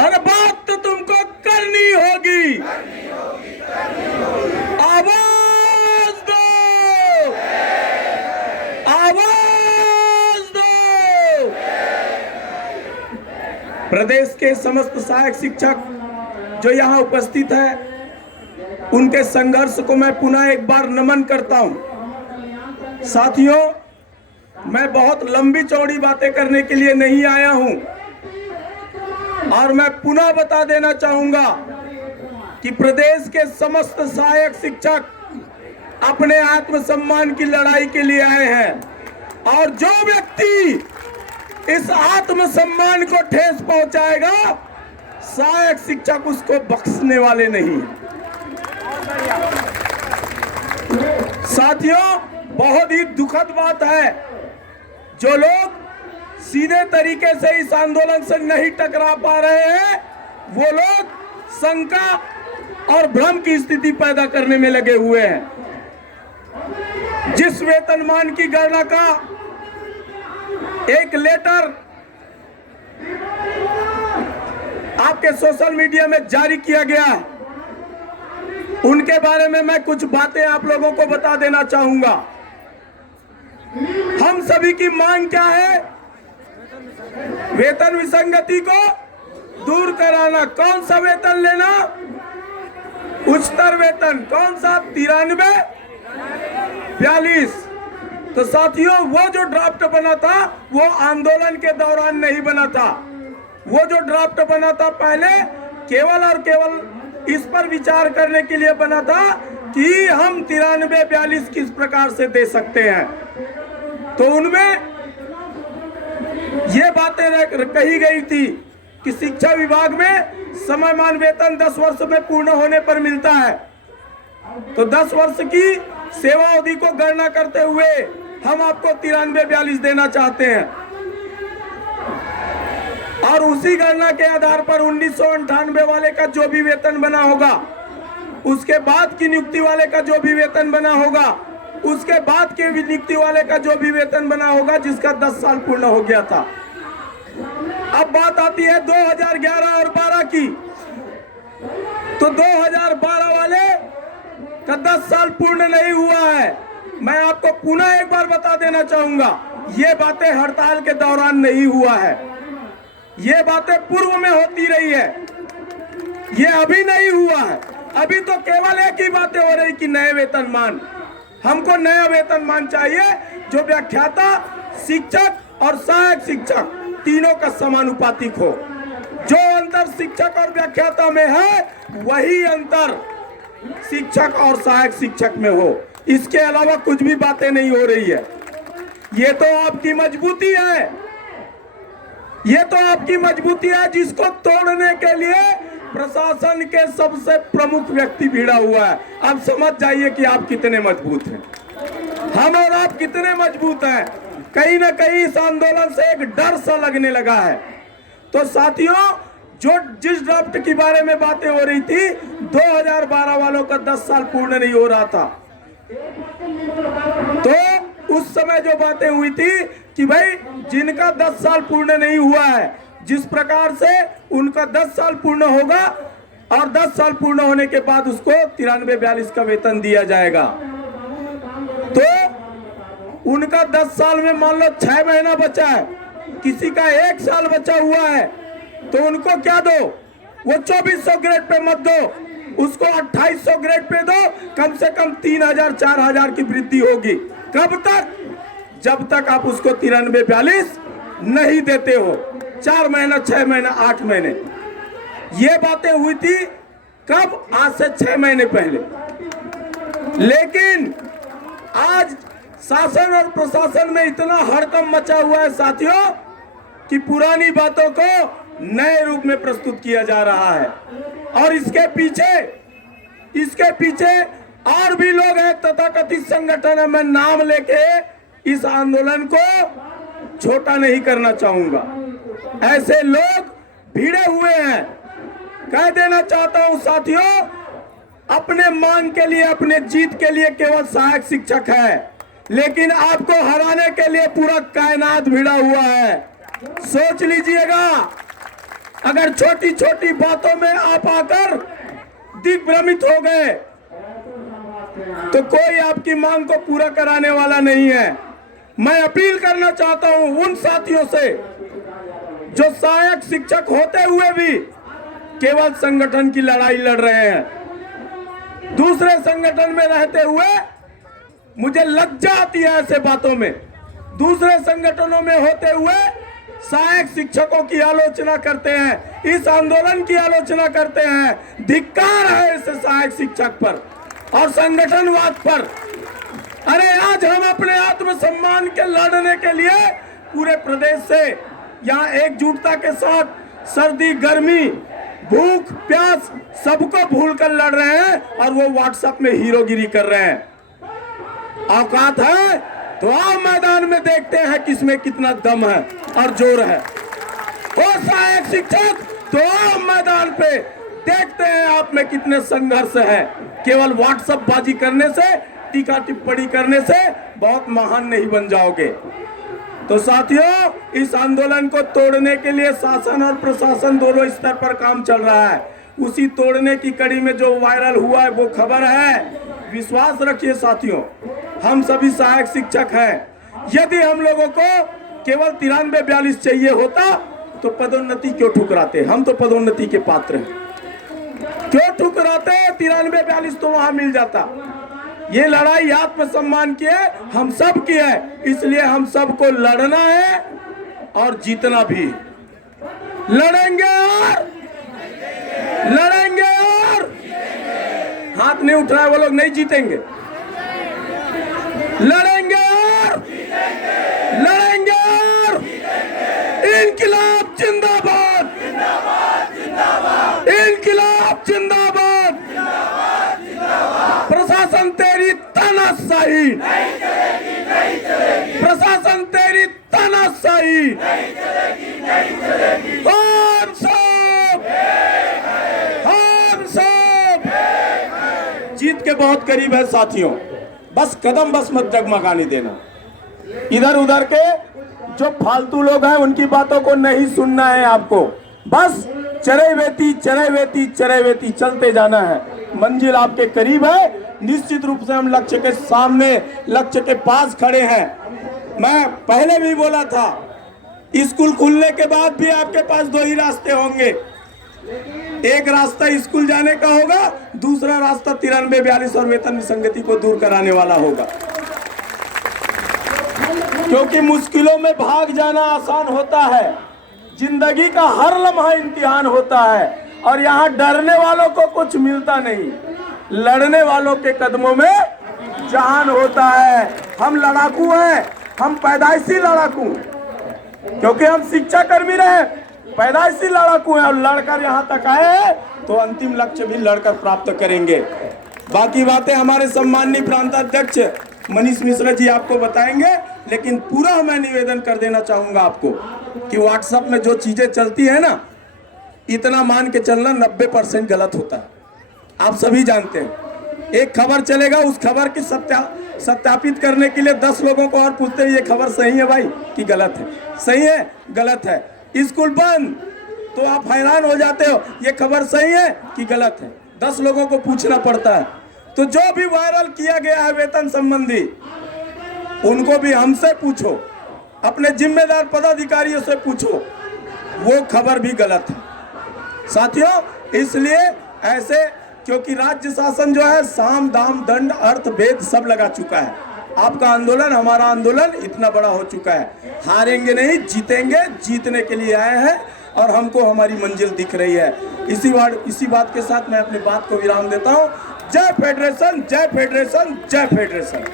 अरे बात तो तुमको करनी होगी। आवाज दो, आवाज दो। प्रदेश के समस्त सहायक शिक्षक जो यहाँ उपस्थित है, उनके संघर्ष को मैं पुनः एक बार नमन करता हूं। साथियों, मैं बहुत लंबी चौड़ी बातें करने के लिए नहीं आया हूं और मैं पुनः बता देना चाहूंगा कि प्रदेश के समस्त सहायक शिक्षक अपने आत्मसम्मान की लड़ाई के लिए आए हैं और जो व्यक्ति इस आत्मसम्मान को ठेस पहुंचाएगा, सहायक शिक्षक उसको बख्शने वाले नहीं। साथियों, बहुत ही दुखद बात है, जो लोग सीधे तरीके से इस आंदोलन से नहीं टकरा पा रहे हैं, वो लोग शंका और भ्रम की स्थिति पैदा करने में लगे हुए हैं। जिस वेतनमान की गणना का एक लेटर आपके सोशल मीडिया में जारी किया गया, उनके बारे में मैं कुछ बातें आप लोगों को बता देना चाहूंगा। हम सभी की मांग क्या है? वेतन विसंगति को दूर कराना। कौन सा वेतन लेना? उच्चतर वेतन। कौन सा? 93, 42। तो साथियों, वो जो ड्राफ्ट बना था वो आंदोलन के दौरान नहीं बना था। वो जो ड्राफ्ट बना था पहले केवल और केवल इस पर विचार करने के लिए बना था कि हम 93, 42 किस प्रकार से दे सकते हैं। तो उनमें ये बातें कही गई थी कि शिक्षा विभाग में समयमान वेतन 10 वर्ष में पूर्ण होने पर मिलता है। तो 10 वर्ष की सेवा अवधि को गणना करते हुए हम आपको 93, 42 देना चाहते हैं और उसी गणना के आधार पर 1998 वाले का जो भी वेतन बना होगा, उसके बाद की नियुक्ति वाले का जो भी वेतन बना होगा, उसके बाद के नियुक्ति वाले का जो भी वेतन बना होगा, जिसका 10 साल पूर्ण हो गया था। अब बात आती है 2011 और 12 की। तो 2012 वाले का 10 साल पूर्ण नहीं हुआ है। मैं आपको पुनः एक बार बता देना चाहूंगा, ये बातें हड़ताल के दौरान नहीं हुआ है, ये बातें पूर्व में होती रही है, ये अभी नहीं हुआ है। अभी तो केवल एक ही बातें हो रही कि नए वेतनमान, हमको नया वेतनमान चाहिए जो व्याख्याता, शिक्षक और सहायक शिक्षक तीनों का समानुपातिक हो। जो अंतर शिक्षक और व्याख्याता में है, वही अंतर शिक्षक और सहायक शिक्षक में हो। इसके अलावा कुछ भी बातें नहीं हो रही है। ये तो आपकी मजबूती है, ये तो आपकी मजबूती है, जिसको तोड़ने के लिए प्रशासन के सबसे प्रमुख व्यक्ति भिड़ा हुआ है। अब समझ जाइए कि आप कितने मजबूत हैं, हम और आप कितने मजबूत हैं। कहीं ना कहीं इस आंदोलन से एक डर सा लगने लगा है। तो साथियों, जो जिस ड्राफ्ट के बारे में बातें हो रही थी, 2012 वालों का 10 साल पूर्ण नहीं हो रहा था, तो उस समय जो बातें हुई थी कि भाई जिनका 10 साल पूर्ण नहीं हुआ है, जिस प्रकार से उनका 10 साल पूर्ण होगा और 10 साल पूर्ण होने के बाद उसको 93, 42 का वेतन दिया जाएगा। तो उनका 10 साल में मान लो 6 महीना बचा है, किसी का 1 साल बचा हुआ है, तो उनको क्या दो? वो 2400 ग्रेड पे मत दो, उसको 2800 ग्रेड पे दो। कम से कम 3000, 4000 की वृद्धि होगी। कब तक? जब तक आप उसको 93, 42 नहीं देते हो। 4 महीना, 6 महीना, 8 महीने, ये बातें हुई थी कब? आज से 6 महीने पहले। लेकिन आज शासन और प्रशासन में इतना हड़कंप मचा हुआ है साथियों कि पुरानी बातों को नए रूप में प्रस्तुत किया जा रहा है। और इसके पीछे और भी लोग हैं, तथाकथित संगठन है। मैं नाम लेके इस आंदोलन को छोटा नहीं करना चाहूंगा। ऐसे लोग भिड़े हुए हैं। कह देना चाहता हूं साथियों, अपने मांग के लिए, अपने जीत के लिए केवल सहायक शिक्षक है, लेकिन आपको हराने के लिए पूरा कायनात भिड़ा हुआ है। सोच लीजिएगा, अगर छोटी छोटी बातों में आप आकर दिग्भ्रमित हो गए तो कोई आपकी मांग को पूरा कराने वाला नहीं है। मैं अपील करना चाहता हूं उन साथियों से जो सहायक शिक्षक होते हुए भी केवल संगठन की लड़ाई लड़ रहे हैं, दूसरे संगठन में रहते हुए मुझे लज्जा आती है ऐसे बातों में। दूसरे संगठनों में होते हुए सहायक शिक्षकों की आलोचना करते हैं, इस आंदोलन की आलोचना करते हैं। धिक्कार है इस सहायक शिक्षक पर और संगठनवाद पर। अरे आज हम अपने आत्मसम्मान के लड़ने के लिए पूरे प्रदेश से यहाँ एकजुटता के साथ सर्दी गर्मी भूख प्यास सबको भूलकर लड़ रहे हैं और वो व्हाट्सएप में हीरोगिरी कर रहे हैं। औकात है तो आओ मैदान में देखते हैं किसमें कितना दम है और जोर है। वो सहायक शिक्षक तो आओ मैदान पे देखते हैं आप में कितने संघर्ष है। केवल व्हाट्सएप बाजी करने से टीका टिप्पणी करने से बहुत महान नहीं बन जाओगे। तो साथियों, इस आंदोलन को तोड़ने के लिए शासन और प्रशासन दोनों स्तर पर काम चल रहा है। उसी तोड़ने की कड़ी में जो वायरल हुआ है वो खबर है। विश्वास रखिए साथियों, हम सभी सहायक शिक्षक हैं। यदि हम लोगों को केवल 93-42 चाहिए होता तो पदोन्नति क्यों ठुकराते? हम तो पदोन्नति के पात्र हैं, क्यों ठुकराते? 93-42 तो वहां मिल जाता। ये लड़ाई आत्मसम्मान की है, हम सब की है, इसलिए हम सबको लड़ना है और जीतना भी। लड़ेंगे और हाथ नहीं उठ रहा है, वो लोग नहीं जीतेंगे। लड़ेंगे और इनकिलाब जिंदाबाद, इनकिलाब जिंदाबाद। प्रशासन तेरी तानाशाही, प्रशासन तेरी तानाशाही। हम सब जीत के बहुत करीब है साथियों, बस कदम बस मत डगमगाने देना। इधर उधर के जो फालतू लोग हैं उनकी बातों को नहीं सुनना है आपको, बस चरैवेती चलते जाना है। मंजिल आपके करीब है, निश्चित रूप से हम लक्ष्य के सामने, लक्ष्य के पास खड़े हैं। मैं पहले भी बोला था, स्कूल खुलने के बाद भी आपके पास दो ही रास्ते होंगे। एक रास्ता स्कूल जाने का होगा, दूसरा रास्ता 93-42 और वेतन विसंगति को दूर कराने वाला होगा। क्योंकि मुश्किलों में भाग जाना आसान होता है, जिंदगी का हर लम्हा इम्तिहान होता है और यहाँ डरने वालों को कुछ मिलता नहीं, लड़ने वालों के कदमों में जान होता है। हम लड़ाकू हैं, हम पैदाइशी लड़ाकू, क्योंकि हम शिक्षा कर्मी रहे, पैदाइशी लड़ाकू हैं और लड़कर यहाँ तक आए हैं तो अंतिम लक्ष्य भी लड़कर प्राप्त करेंगे। बाकी बातें हमारे सम्माननीय प्रांताध्यक्ष मनीष मिश्रा जी आपको बताएंगे, लेकिन पूरा मैं निवेदन कर देना चाहूंगा आपको कि व्हाट्सएप में जो चीजें चलती है ना, इतना मान के चलना 90% गलत होता है। आप सभी जानते हैं, एक खबर चलेगा, उस खबर की सत्यापित करने के लिए 10 लोगों को और पूछते हैं ये खबर सही है भाई कि गलत है, सही है गलत है। स्कूल बंद तो आप हैरान हो जाते हो, ये खबर सही है कि गलत है, 10 लोगों को पूछना पड़ता है। तो जो भी वायरल किया गया है वेतन संबंधी, उनको भी हमसे पूछो, अपने जिम्मेदार पदाधिकारियों से पूछो, वो खबर भी गलत है साथियों। इसलिए ऐसे, क्योंकि राज्य शासन जो है साम दाम दंड अर्थ भेद सब लगा चुका है। आपका आंदोलन, हमारा आंदोलन इतना बड़ा हो चुका है, हारेंगे नहीं जीतेंगे, जीतने के लिए आए हैं और हमको हमारी मंजिल दिख रही है। इसी बात के साथ मैं अपनी बात को विराम देता हूँ। जय फेडरेशन, जय फेडरेशन, जय फेडरेशन।